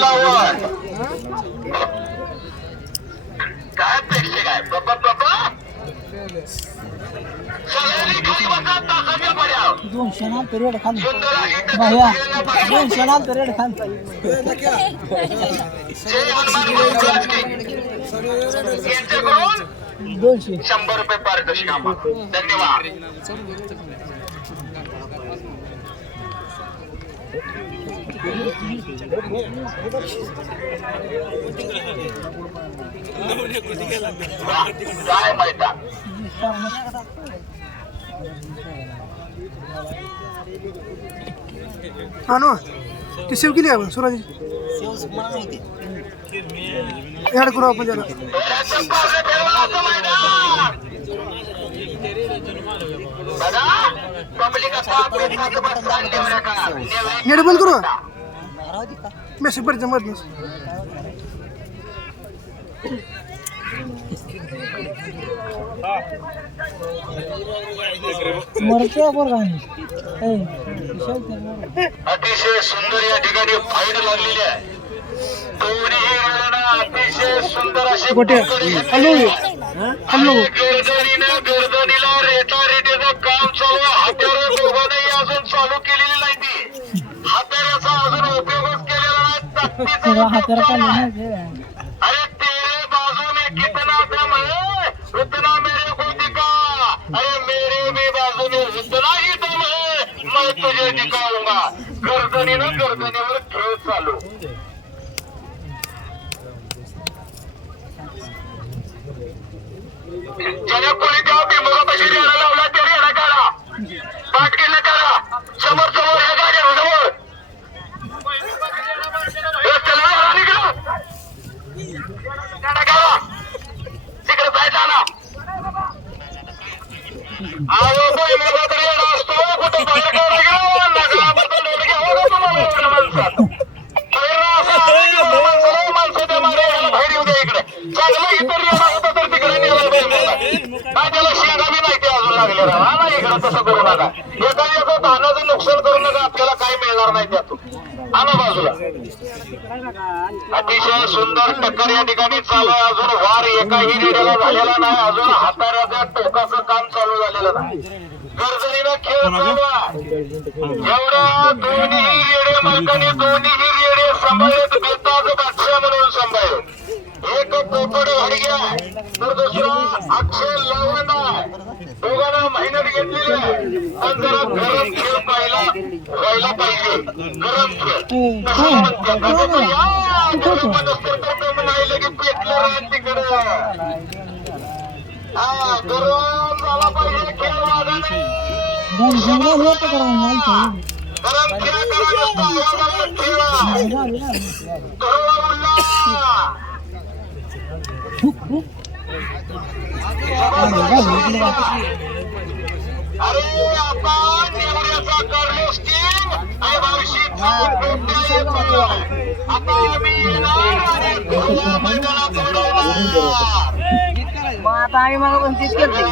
लावण काय प्रेक्षक आहे बाबा बाबा सगळ्यांनी खाली बसा तासाच्या पर्याव 200 नाल तर रेड खान सुंदर आहे बाया 200 नाल तर रेड खान जय हनुमान महाराज यांच्याकडून 200 100 रुपये पारितोषिक आम्हाला धन्यवाद काय मैदान आणू ती सेव केली आपण सुराजी ऍड करू आपण त्याला नेट बंद करू मेसेज पडते मधनच मरते बरं अतिशय सुंदर या ठिकाणी फाईट लागलेली आहे दोन्ही गाड्यांना अतिशय सुंदर असे गर्दनीला रेटा रेटेचं काम चालू आहे हात्यावर दोघांनाही अजून चालू केलेली नाही ती हात्याऱ्याचा अजून उपयोगच केलेला नाही ताकदीचा अरे तेरे बाजू में कितना दम है उतना मेरे को दिखा अरे मेरे भी बाजू में उतना ही दम है मैं तुझे दिखाऊंगा गर्दनीनं गर्दनीवर खेळ चालू ज्याने कोणी त्या बिंबोगापाशी रेडा लावला ते रेडा काढा पाठ केलं करा समोर समोर हे गाड्या समोर तिकडे जायचा ना अहो बिंबोगा तरी रेडा असतो कुठं बाहेर काढा गेला नगराबद्दल रेड घ्यावं का तुम्हाला माणसात माणसं मारे बाहेर येऊ द्या इकडे चांगलं इतर रेडा होता तर तिकडे नेला काय त्याला शेंगा बी नाही ते अजून लागले राहा ना इकडं तसं करू नका एखाद्याचं धानाचं नुकसान करू नका आपल्याला काय मिळणार नाही त्यातून आणा बाजूला अतिशय सुंदर टक्कर या ठिकाणी चालू आहे अजून वार एकाही रेड्याला झालेला नाही अजून हाताऱ्याच्या टोकाचं काम चालू झालेलं नाही गर्दनीनं खेळ चालू आहे एवढ्या दोन्ही रेडे मालकांनी दोन्ही रेडे सांभाळत बेताज बादशाह म्हणून सांभाळले एक पोपड हडग्या तर दुसरा अक्षय लवंड आहे दोघांना मेहनत घेतलेली आहे पण जरा गरम खेळ व्हायला पाहिजे गरम खेळ म्हणायला की पेटलं तिकडे हा गरम झाला पाहिजे खेळ वागा नाही गरम खेळ करा अरे आपण निवड्याचा करलोस की आणि भविष्यात आता आम्ही आता आम्ही मग पण तीच केली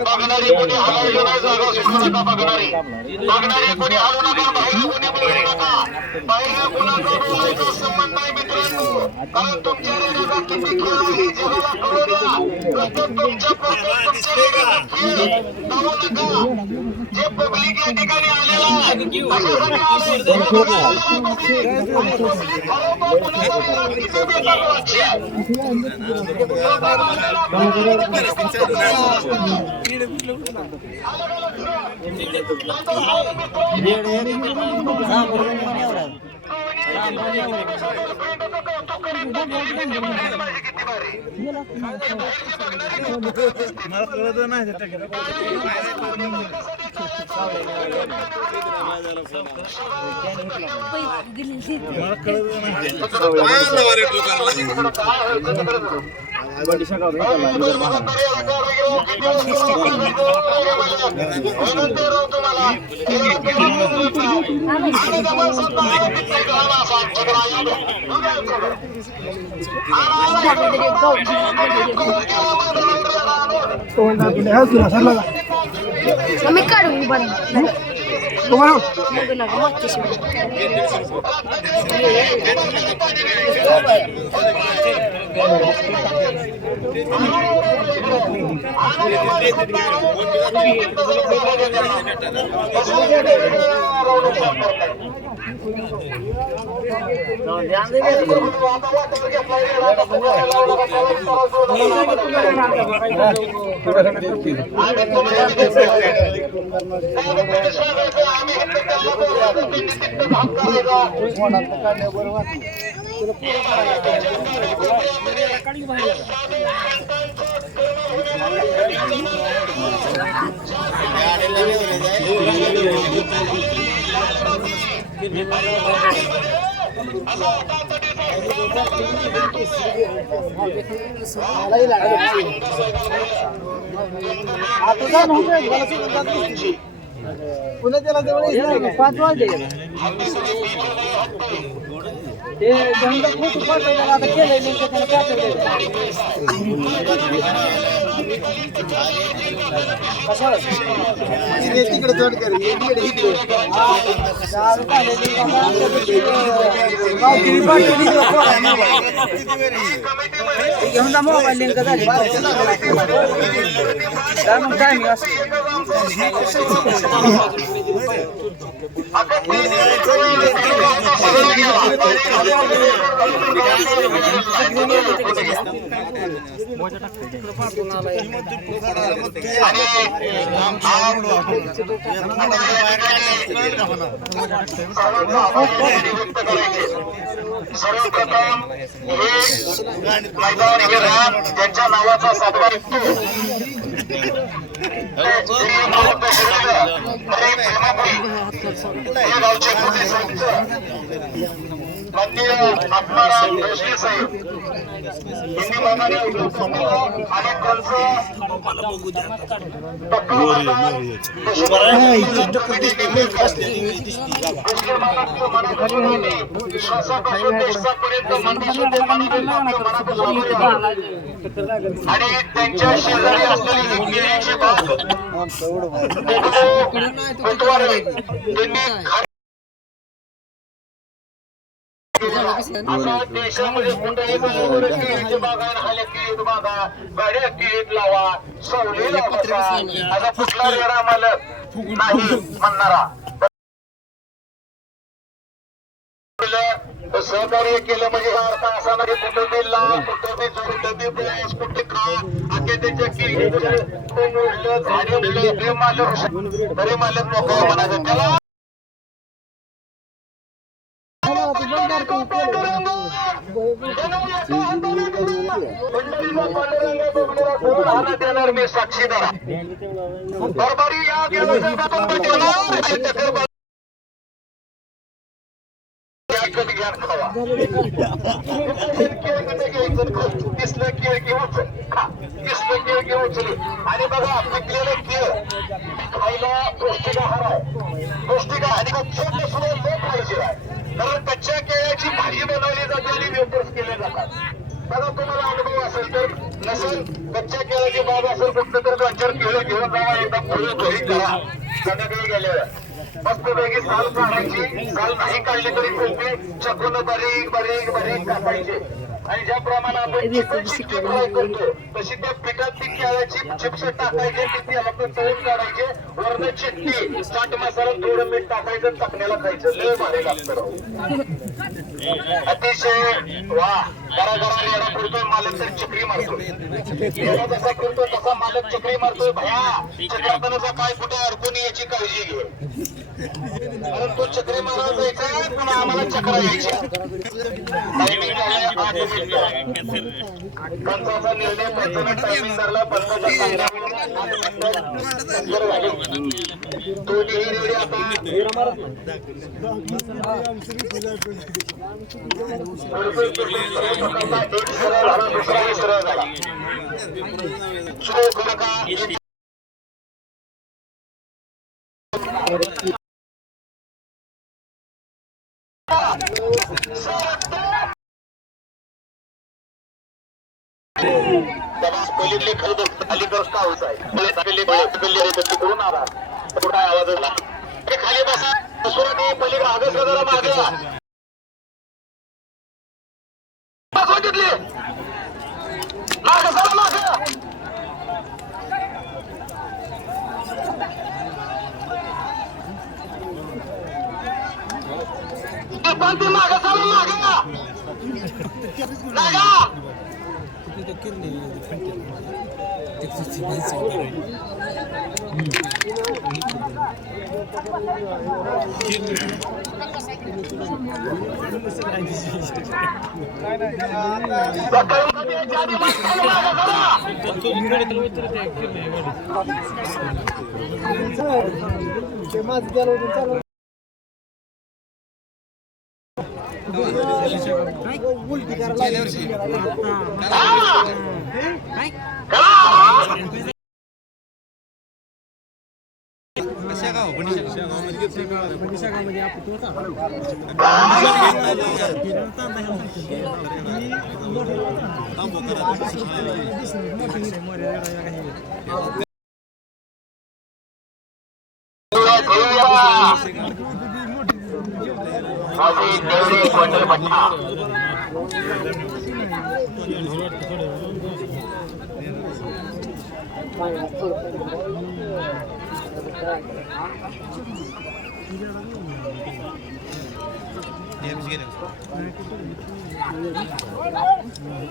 बघणारी कोणी हलवली नाही जागा सोडू नका बघणारी कोणी हलवू नका बाहेर कोणी बोलू नका बाहेर कोणाचा बोलायचा संबंध नाही मित्रांनो कारण तुमच्या रेड्याचा किती खेळ आहे जगाला कळू द्या तुमच्या तुमच्या रेड्याचा खेळ करू नका जे पब्लिक या ठिकाणी आलेला आहे मी काढू बरं पुन्हा त्याला जवळ 5 वाजले ते गंगा खूप पाठवलं आता केलंय नेमकं त्याला तिकडे जोड कर घेऊन जा मोबाईल लिंक झाली मग टायमिंग असं सर्वप्रथम ज्यांच्या नावाचा सातबार माननीय आत्माराम जोशी साहेब हिंदी भागाने आणि आणि त्यांच्या शेजारी असलेली गिरीची बाग असं देशामध्ये कुठेही केळीची बाग आहे हाल्या केळीत बागा गाड्या केळीत लावा सवलीला बसा असा कुठला वेळा मालक नाही म्हणणारा सहकार्य केलं म्हणजे हा अर्थ असा नाही कुठं बी लाव कुठं बी जोड कुठं बी बस कुठे खा अखे त्याच्या केळी झाडे हे मालक तरी मालक मोकळा म्हणायचं त्याला देणार मी साक्षीदार बरोबरी या आणि बघा पिकलेले केळ खायला पौष्टिक आहार आहे पौष्टिक आणि छोटे सुद्धा लोक पाहिजे आहे कारण कच्च्या केळ्याची भाजी बनवली जाते आणि वेपर्स केले जातात बघा तुम्हाला अनुभव असेल तर नसेल कच्च्या केळ्याची बाग असेल फक्त तर 2-4 केळं घेऊन जावा एकदा फुलं घरी करा संध्याकाळी गेल्यावर मस्तपैकी साल काढायची साल नाही काढली तरी कोणती चकून बारीक बारीक बारीक कापायचे आणि ज्याप्रमाणे आपण चिकन फ्राय करतो तशी त्या पिठात ती केळ्याची चिप्स टाकायचे ती त्याला पण तळून काढायचे वरण चटणी चाट मसाला थोडं मीठ टाकायचं चकण्याला खायचं लय भारी लागतं अतिशय वा घरा रेडा फिरतोय मालक तर चक्री मारतोय रेडा जसा फिरतोय तसा मालक चक्री मारतोय भया चक्रातनाचा काय कुठे अडकून याची काळजी घे कारण तो चक्री मारायला जायचा पण आम्हाला चक्रा यायच्या टायमिंग आहे 8 मिनिट पंचाचा निर्णय पंचानं टायमिंग धरला पंचाच्या सांगण्यावर दोन्ही रेडे आता पलीकडे खरं अलीकडे पाऊस आहे तिकडून आला कुठं आवाज आला खाली बसा पलीकडे आगस जरा मागे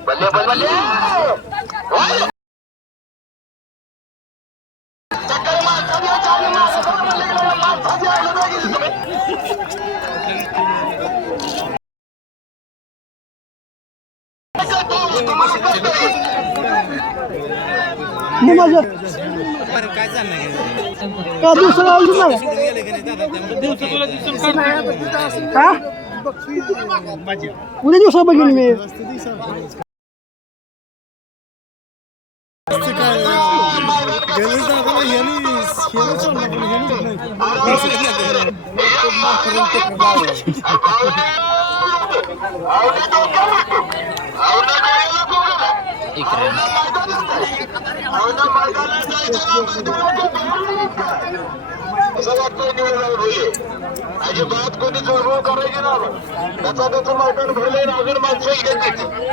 बल्ले बल्ले काय चाललंय का दुसरं उद्या दिवसा बघेन मी असं वाटतं निवडणूक होईल अजिबात कोणी चळवळ करायची ना त्याचं मैदान भरलंय अजून माणसं येते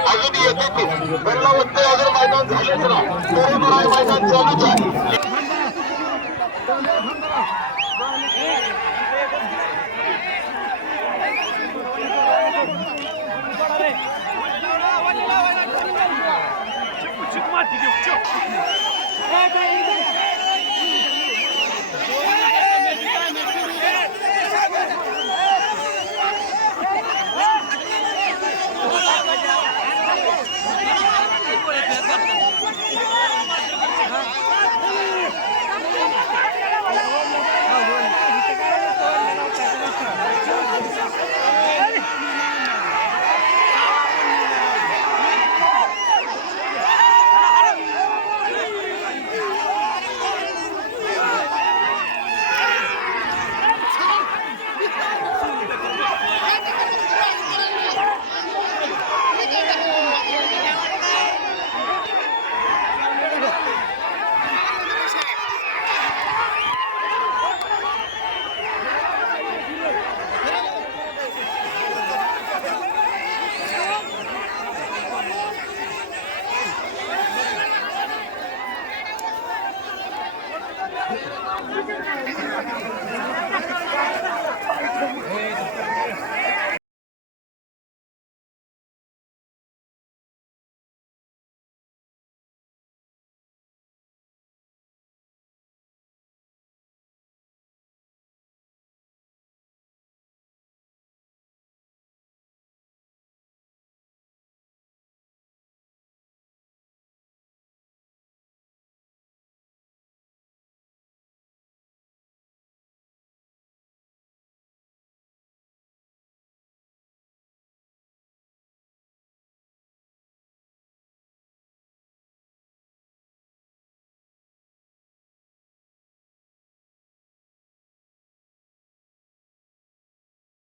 अजून येते त्यांना वाटतंय अजून मैदान झालेच ना तरी मैदान चालूच आहे